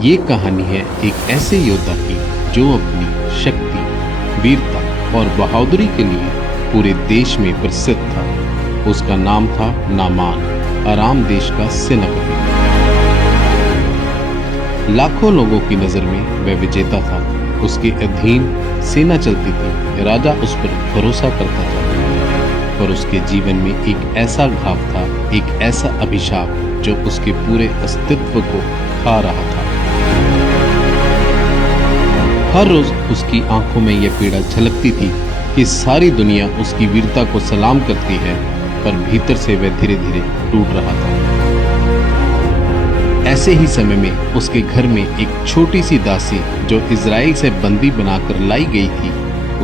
ये कहानी है एक ऐसे योद्धा की जो अपनी शक्ति, वीरता और बहादुरी के लिए पूरे देश में प्रसिद्ध था। उसका नाम था नामान, अराम देश का सेनापति। लाखों लोगों की नजर में वह विजेता था। उसके अधीन सेना चलती थी, राजा उस पर भरोसा करता था। पर उसके जीवन में एक ऐसा घाव था, एक ऐसा अभिशाप जो उसके पूरे अस्तित्व को खा रहा था। हर रोज उसकी आंखों में यह पीड़ा झलकती थी कि सारी दुनिया उसकी वीरता को सलाम करती है, पर भीतर से वह धीरे धीरे टूट रहा था। ऐसे ही समय में उसके घर में एक छोटी सी दासी जो इजराइल से बंदी बनाकर लाई गई थी,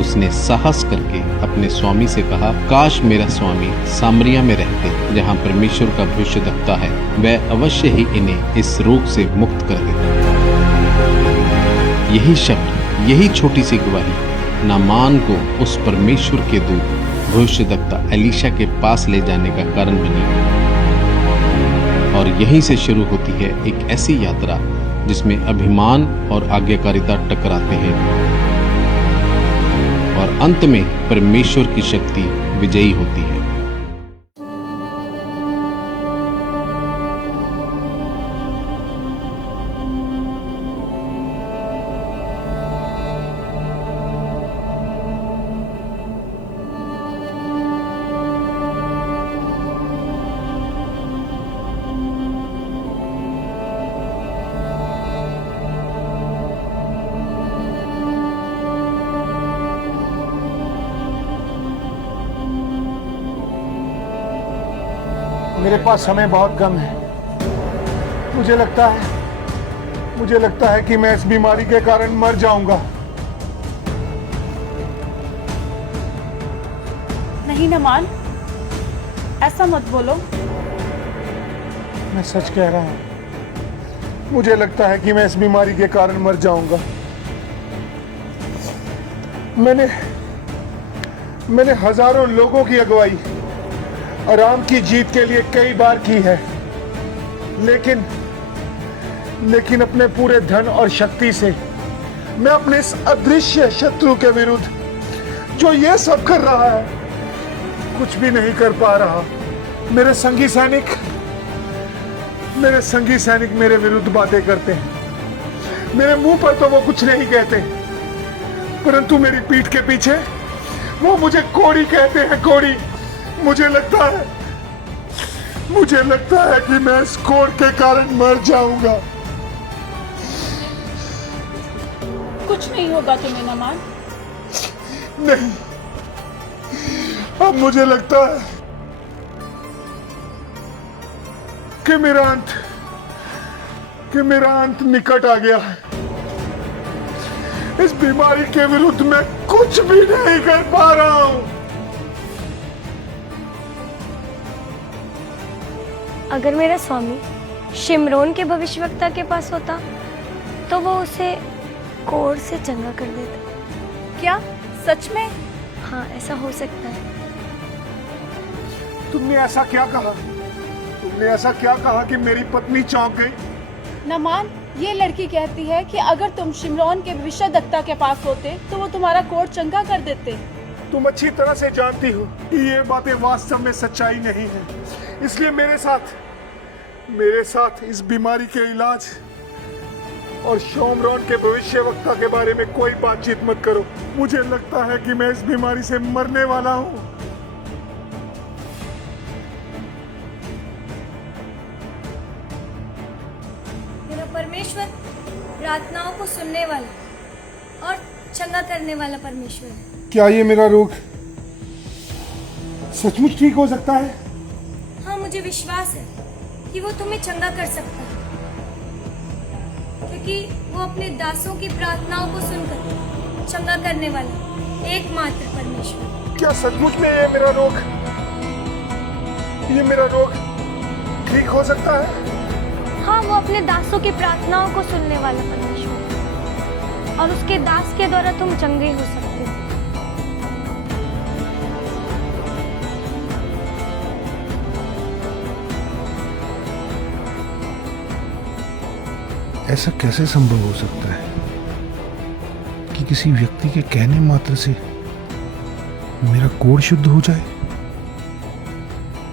उसने साहस करके अपने स्वामी से कहा, काश मेरा स्वामी सामरिया में रहते जहां परमेश्वर का भविष्यद्वक्ता है, वह अवश्य ही इन्हें इस रोग से मुक्त कर देता। यही शब्द, यही छोटी सी गवाही नामान को उस परमेश्वर के दूत भविष्यद्वक्ता एलीशा के पास ले जाने का कारण बनी। और यहीं से शुरू होती है एक ऐसी यात्रा जिसमें अभिमान और आज्ञाकारिता टकराते हैं और अंत में परमेश्वर की शक्ति विजयी होती है। मेरे पास समय बहुत कम है। मुझे लगता है कि मैं इस बीमारी के कारण मर जाऊंगा। नहीं नामान, ऐसा मत बोलो। मैं सच कह रहा हूं। मुझे लगता है कि मैं इस बीमारी के कारण मर जाऊंगा। मैंने हजारों लोगों की अगुवाई अराम की जीत के लिए कई बार की है, लेकिन अपने पूरे धन और शक्ति से मैं अपने इस अदृश्य शत्रु के विरुद्ध जो ये सब कर रहा है, कुछ भी नहीं कर पा रहा। मेरे संगी सैनिक मेरे विरुद्ध बातें करते हैं। मेरे मुंह पर तो वो कुछ नहीं कहते, परंतु मेरी पीठ के पीछे वो मुझे कोड़ी कहते हैं, कोड़ी। मुझे लगता है कि मैं इस कोड़ के कारण मर जाऊंगा। कुछ नहीं होगा तुम्हें नामान। नहीं, अब मुझे लगता है कि मेरा अंत निकट आ गया है। इस बीमारी के विरुद्ध मैं कुछ भी नहीं कर पा रहा हूं। अगर मेरा स्वामी शिमरोन के भविष्यवक्ता के पास होता तो वो उसे कोढ़ से चंगा कर देता। क्या सच में? हाँ, ऐसा हो सकता है। तुमने ऐसा क्या कहा कि मेरी पत्नी चौंक गई? नामान, ये लड़की कहती है कि अगर तुम शिमरोन के भविष्यद्वक्ता के पास होते तो वो तुम्हारा कोढ़ चंगा कर देते। तुम अच्छी तरह से जानती हो कि ये बातें वास्तव में सच्चाई नहीं है। इसलिए मेरे साथ इस बीमारी के इलाज और शिमरोन के भविष्यवक्ता के बारे में कोई बातचीत मत करो। मुझे लगता है कि मैं इस बीमारी से मरने वाला हूं। मेरा परमेश्वर प्रार्थनाओं को सुनने वाला और चंगा करने वाला परमेश्वर है। क्या ये मेरा रोग सचमुच ठीक हो सकता है? हाँ, मुझे विश्वास है कि वो तुम्हें चंगा कर सकता है, क्योंकि वो अपने दासों की प्रार्थनाओं को सुनकर चंगा करने वाला एकमात्र परमेश्वर। क्या सचमुच में ये मेरा रोग ठीक हो सकता है? हाँ, वो अपने दासों की प्रार्थनाओं को सुनने वाला परमेश्वर, और उसके दास के द्वारा तुम चंगे हो सकते हो। ऐसा कैसे संभव हो सकता है कि किसी व्यक्ति के कहने मात्र से मेरा कोढ़ शुद्ध हो जाए?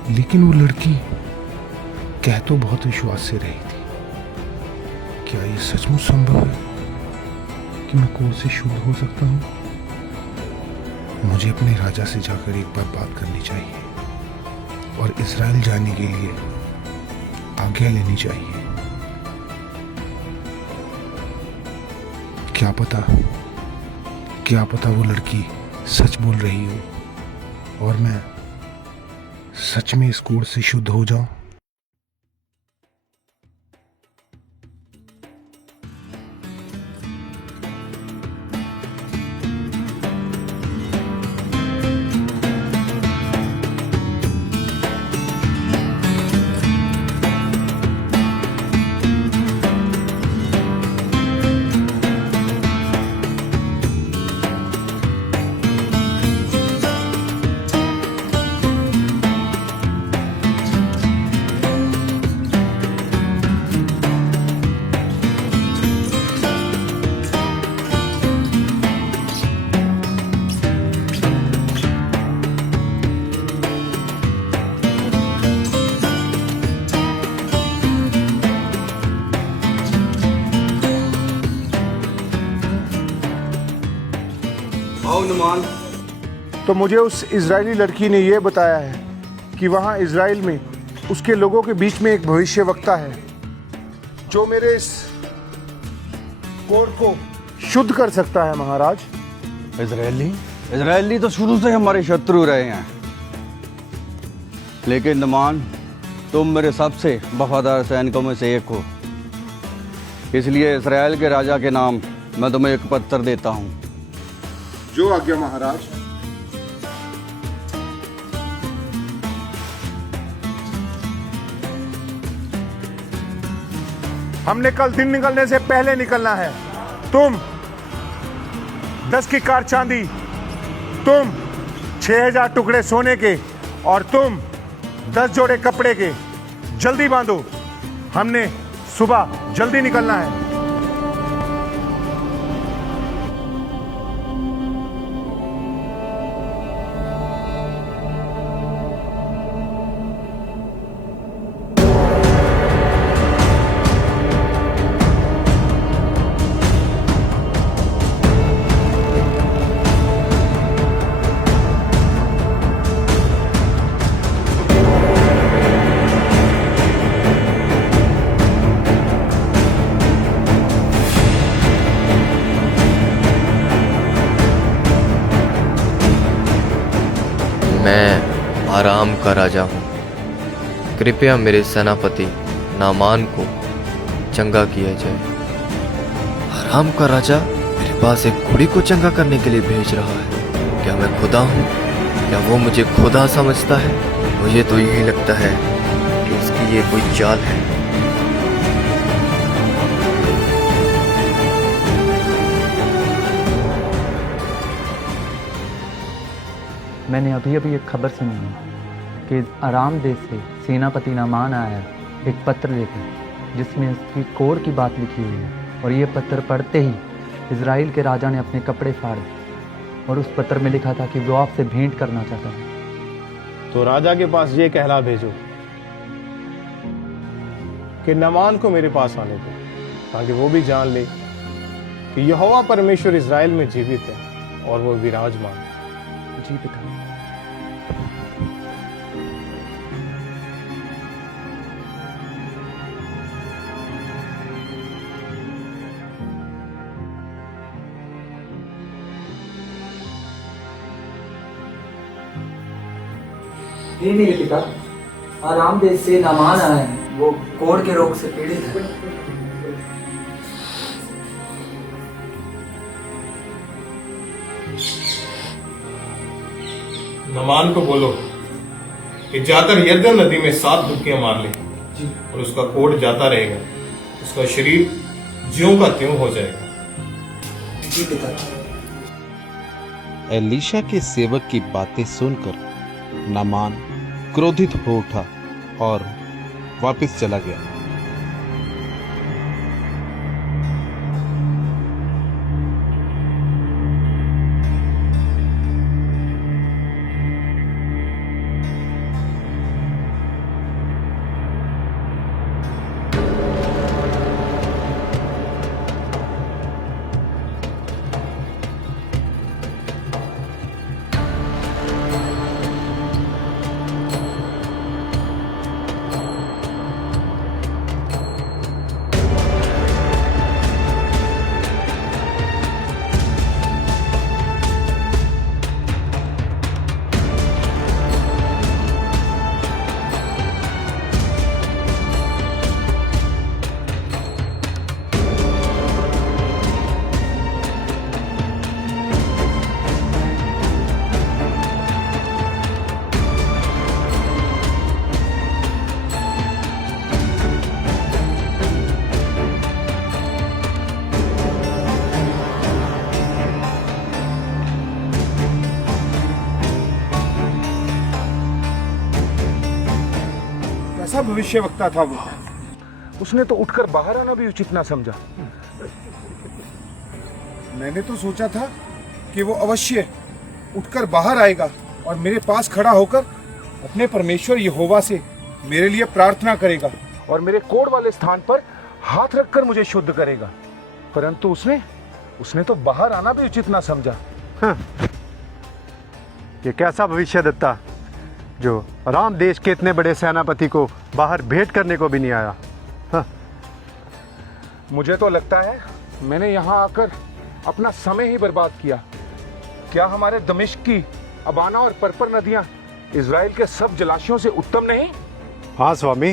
लेकिन वो लड़की कह तो बहुत विश्वास से रही थी। क्या ये सचमुच संभव है कि मैं कोढ़ से शुद्ध हो सकता हूँ? मुझे अपने राजा से जाकर एक बार बात करनी चाहिए और इज़राइल जाने के लिए आज्ञा लेनी चाहिए। क्या पता वो लड़की सच बोल रही हो और मैं सच में इस कोढ़ से शुद्ध हो जाऊं। तो मुझे उस इजरायली लड़की ने यह बताया है कि वहाँ इजराइल में उसके लोगों के बीच में एक भविष्यवक्ता है जो मेरे इस कोढ़ को शुद्ध कर सकता है। महाराज, इजरायली तो शुरू से हमारे शत्रु रहे हैं, लेकिन नमान, तुम मेरे सबसे वफादार सैनिकों में से एक हो। इसलिए इजराइल के राजा के नाम मैं तुम्हें एक पत्र देता हूँ। जो आज्ञा महाराज। हमने कल दिन निकलने से पहले निकलना है। तुम 10 की कार चांदी, तुम 6000 टुकड़े सोने के और तुम 10 जोड़े कपड़े के। जल्दी बांधो, हमने सुबह जल्दी निकलना है। मैं आराम का राजा हूँ। कृपया मेरे सेनापति नामान को चंगा किया जाए। आराम का राजा मेरे पास एक घोड़ी को चंगा करने के लिए भेज रहा है। क्या मैं खुदा हूँ? क्या वो मुझे खुदा समझता है? मुझे तो यही लगता है कि उसकी ये कोई चाल है। मैंने अभी अभी एक खबर सुनी है कि आराम देश से सेनापति नामान आया एक पत्र लेकर, जिसमें उसकी कोढ़ की बात लिखी हुई है। और ये पत्र पढ़ते ही इजराइल के राजा ने अपने कपड़े फाड़ दिए और उस पत्र में लिखा था कि वो आपसे भेंट करना चाहता है। तो राजा के पास ये कहला भेजो कि नामान को मेरे पास आने दो, ताकि वो भी जान ले कि यहोवा परमेश्वर इजराइल में जीवित है और वो विराजमान है। जी पिता। हे मेरे पिता, आराम देश से नामान आया है। वो कोढ़ के रोग से पीड़ित है। नामान को बोलो कि जाकर यरदन नदी में 7 डुबकियां मार ले और उसका कोढ़ जाता रहेगा, उसका शरीर ज्यों का त्यों हो जाएगा। जी पिता। एलीशा के सेवक की बातें सुनकर नामान क्रोधित हो उठा और वापस चला गया। कैसा भविष्यवक्ता था वो? उसने तो उठकर बाहर आना भी उचित ना समझा। मैंने तो सोचा था कि वो अवश्य उठकर बाहर आएगा और मेरे पास खड़ा होकर अपने परमेश्वर यहोवा से मेरे लिए प्रार्थना करेगा और मेरे कोढ़ वाले स्थान पर हाथ रखकर मुझे शुद्ध करेगा। परंतु उसने तो बाहर आना भी उचित ना समझा। ये कैसा भविष्यद्वक्ता जो राम देश के इतने बड़े सेनापति को बाहर भेंट करने को भी नहीं आया। मुझे तो लगता है मैंने यहाँ आकर अपना समय ही बर्बाद किया। क्या हमारे दमिश्क की अबाना और परपर नदियां इज़राइल के सब जलाशयों से उत्तम नहीं? हाँ स्वामी,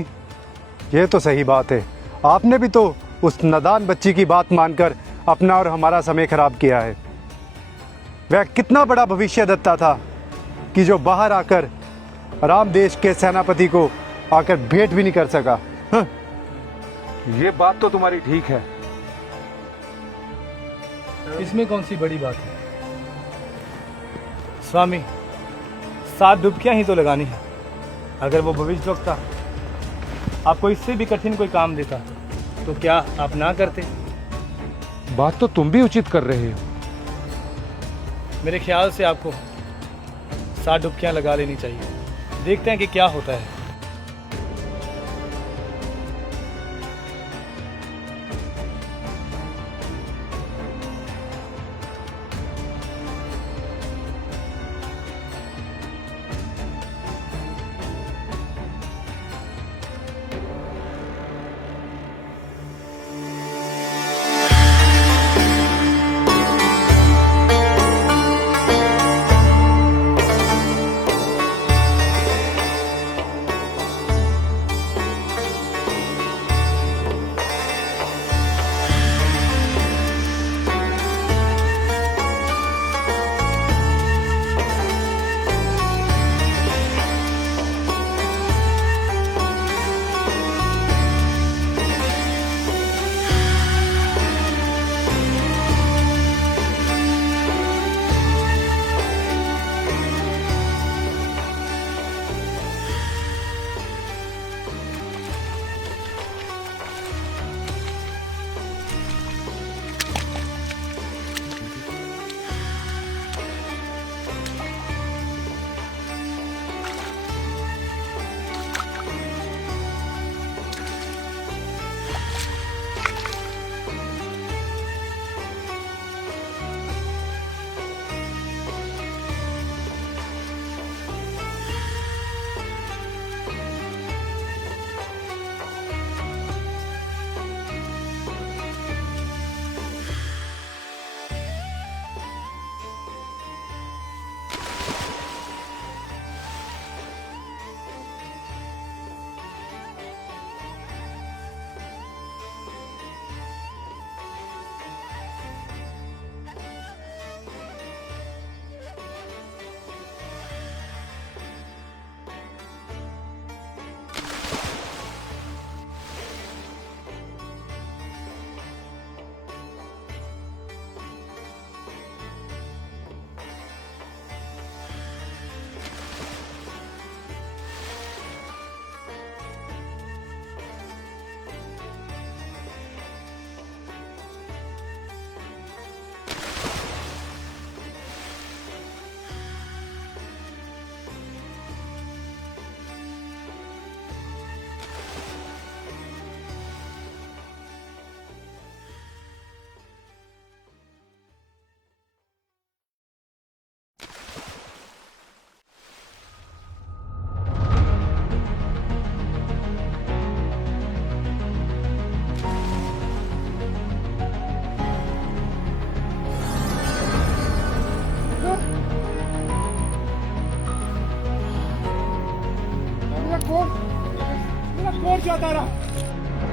ये तो सही बात है। आपने भी तो उस नादान बच्ची की बात मानकर अपना और हमारा समय खराब किया है। वह कितना बड़ा भविष्यद्वक्ता था कि जो बाहर आकर राम देश के सेनापति को आकर भेंट भी नहीं कर सका। ये बात तो तुम्हारी ठीक है। इसमें कौन सी बड़ी बात है स्वामी? 7 डुबकियां ही तो लगानी है। अगर वो भविष्यवक्ता आपको इससे भी कठिन कोई काम देता तो क्या आप ना करते? बात तो तुम भी उचित कर रहे हो। मेरे ख्याल से आपको 7 डुबकियां लगा लेनी चाहिए। देखते हैं कि क्या होता है।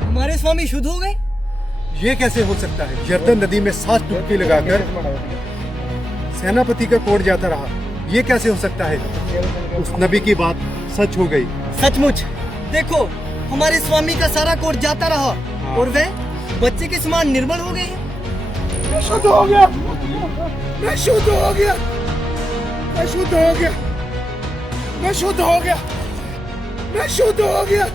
हमारे स्वामी शुद्ध हो गए? ये कैसे हो सकता है? यरदन नदी में 7 डुबकी लगाकर सेनापति का कोढ़ जाता रहा। ये कैसे हो सकता है? उस नबी की बात सच हो गई। सचमुच देखो, हमारे स्वामी का सारा कोढ़ जाता रहा और वे बच्चे के समान निर्मल हो गए। मैं शुद्ध हो गया, मैं शुद्ध हो गया, मैं शुद्ध हो गया, मैं शुद्ध हो गया, मैं शुद्ध हो गया।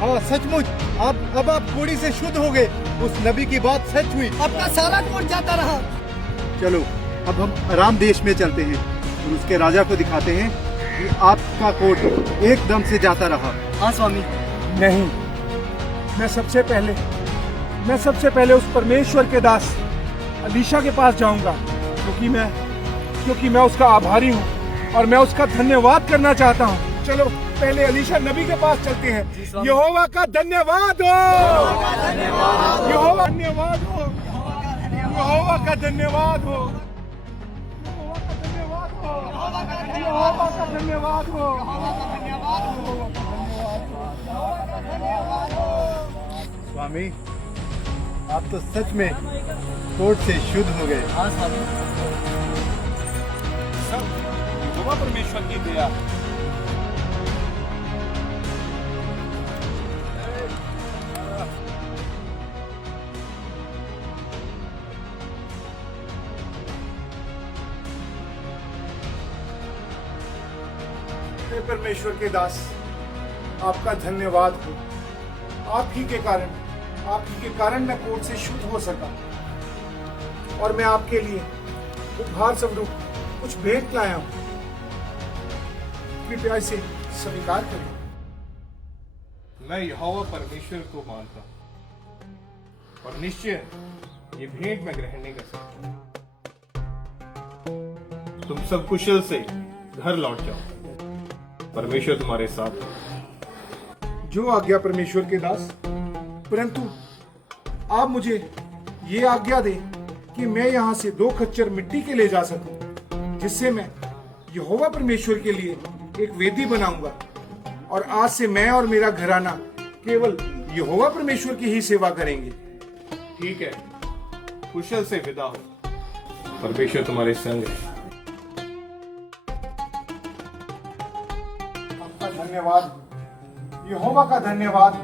हाँ सचमुच अब आप कोड़ी से शुद्ध हो गए। उस नबी की बात सच हुई। आपका सारा कोट जाता रहा। चलो अब हम आराम देश में चलते हैं और उसके राजा को दिखाते हैं कि आपका कोट एकदम से जाता रहा। हाँ स्वामी। नहीं, मैं सबसे पहले उस परमेश्वर के दास अलीशा के पास जाऊंगा, क्योंकि मैं उसका आभारी हूँ और मैं उसका धन्यवाद करना चाहता हूँ। चलो पहले अलीशा नबी के पास चलते हैं। यहोवा का धन्यवाद हो, यहोवा धन्यवाद हो, यहोवा का धन्यवाद हो, यहोवा का धन्यवाद हो। स्वामी आप तो सच में कोट से शुद्ध हो गए। हाँ स्वामी। सब यहोवा परमेश्वर की दया। हे परमेश्वर के दास, आपका धन्यवाद हो। आप ही के कारण मैं कोट से शुद्ध हो सका और मैं आपके लिए उपहार स्वरूप कुछ भेंट लाया हूं। कृपया इसे स्वीकार करें। मैं यहोवा परमेश्वर को मानता हूं और निश्चय ये भेंट मैं ग्रहण नहीं कर सकता। तुम सब कुशल से घर लौट जाओ। परमेश्वर तुम्हारे साथ है। जो आज्ञा परमेश्वर के दास, परंतु आप मुझे ये आज्ञा दें कि मैं यहाँ से 2 खच्चर मिट्टी के ले जा सकूं, जिससे मैं यहोवा परमेश्वर के लिए एक वेदी बनाऊंगा और आज से मैं और मेरा घराना केवल यहोवा परमेश्वर की ही सेवा करेंगे। ठीक है, कुशल से विदा हो। परमेश्वर तुम्हारे संग है। आपका धन्यवाद हो, यहोवा का धन्यवाद हो।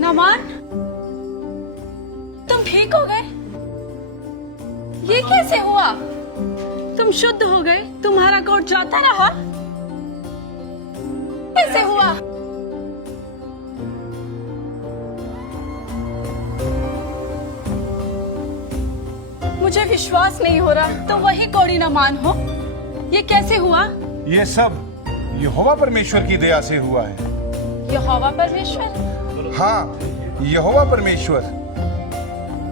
नामान, तुम ठीक हो गए? ये कैसे हुआ? तुम शुद्ध हो गए, तुम्हारा कोट जाता रहा? कैसे हुआ? मुझे विश्वास नहीं हो रहा, तो वही कोड़ी नामान हो। ये कैसे हुआ? ये सब यहोवा परमेश्वर की दया से हुआ है। यहोवा परमेश्वर? हाँ, यहोवा परमेश्वर,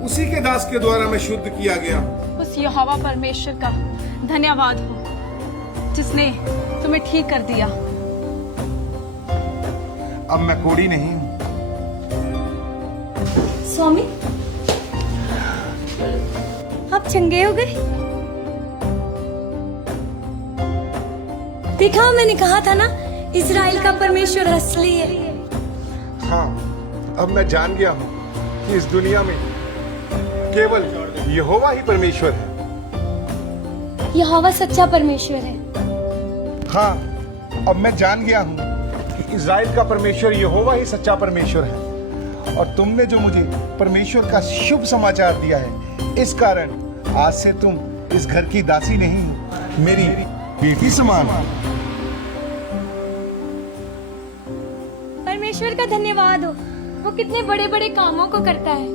उसी के दास के द्वारा मैं शुद्ध किया गया। उस यहोवा परमेश्वर का धन्यवाद हो जिसने तुम्हें ठीक कर दिया। अब मैं कोड़ी नहीं हूँ। स्वामी आप चंगे हो गए? देखा, मैंने कहा था ना, इजराइल का परमेश्वर असली है। हाँ, अब मैं जान गया हूँ कि इस दुनिया में केवल यहोवा ही परमेश्वर है। यहोवा सच्चा परमेश्वर है। हाँ, अब मैं जान गया हूँ कि इजराइल का परमेश्वर यहोवा ही सच्चा परमेश्वर है। और तुमने जो मुझे परमेश्वर का शुभ समाचार दिया है, इस कारण आज से तुम इस घर की दासी नहीं हो, मेरी बेटी समान हो। परमेश्वर का धन्यवाद हो, वो कितने बड़े बड़े कामों को करता है।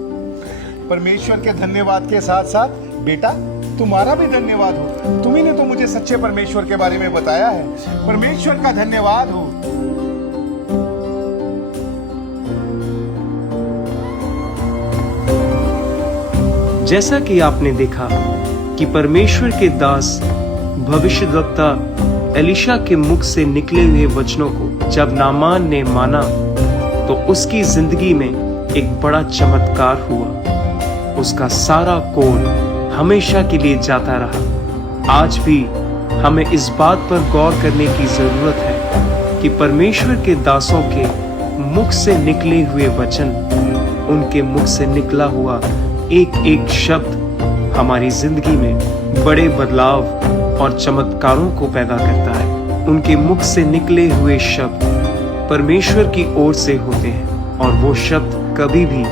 परमेश्वर के धन्यवाद के साथ साथ बेटा तुम्हारा भी धन्यवाद हो, तुम्ही ने तो मुझे सच्चे परमेश्वर के बारे में बताया है। परमेश्वर का धन्यवाद हो। जैसा कि आपने देखा कि परमेश्वर के दास भविष्यद्वक्ता एलीशा के मुख से निकले हुए वचनों को जब नामान ने माना तो उसकी जिंदगी में एक बड़ा चमत्कार हुआ। उसका सारा कोढ़ हमेशा के लिए जाता रहा। आज भी हमें इस बात पर गौर करने की जरूरत है कि परमेश्वर के दासों के मुख से निकले हुए वचन, उनके मुख से निकला हुआ एक एक शब्द हमारी जिंदगी में बड़े बदलाव और चमत्कारों को पैदा करता है। उनके मुख से निकले हुए शब्द परमेश्वर की ओर से होते हैं और वो शब्द कभी भी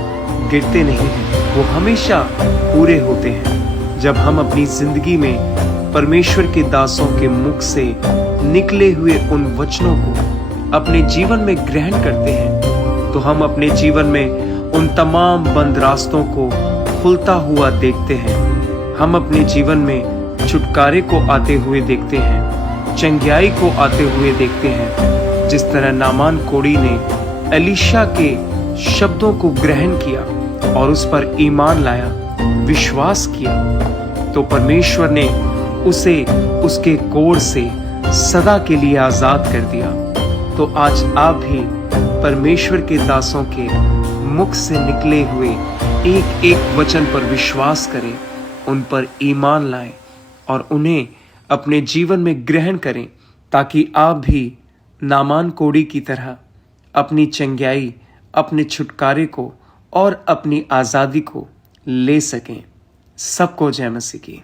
गिरते नहीं हैं, वो हमेशा पूरे होते हैं। जब हम अपनी जिंदगी में परमेश्वर के दासों के मुख से निकले हुए उन वचनों को अपने जीवन में ग्रहण करते हैं तो हम अपने जीवन में उन तमाम बंद रास्तों को खुलता हुआ देखते हैं। हम अपने जीवन में छुटकारे को आते हुए देखते हैं, चंगियाई को आते हुए देखते हैं। जिस तरह नामान कोढ़ी ने एलीशा के शब्दों को ग्रहण किया और उस पर ईमान लाया, विश्वास किया, तो परमेश्वर ने उसे उसके कोढ़ से सदा के लिए आजाद कर दिया। तो आज आप भी परमेश्वर के दासों के मुख से निकले हुए एक एक वचन पर विश्वास करें, उन पर ईमान लाएं और उन्हें अपने जीवन में ग्रहण करें, ताकि आप भी नामान कोढ़ी की तरह अपनी चंगियाई, अपने छुटकारे को और अपनी आज़ादी को ले सकें। सबको जय मसीह की।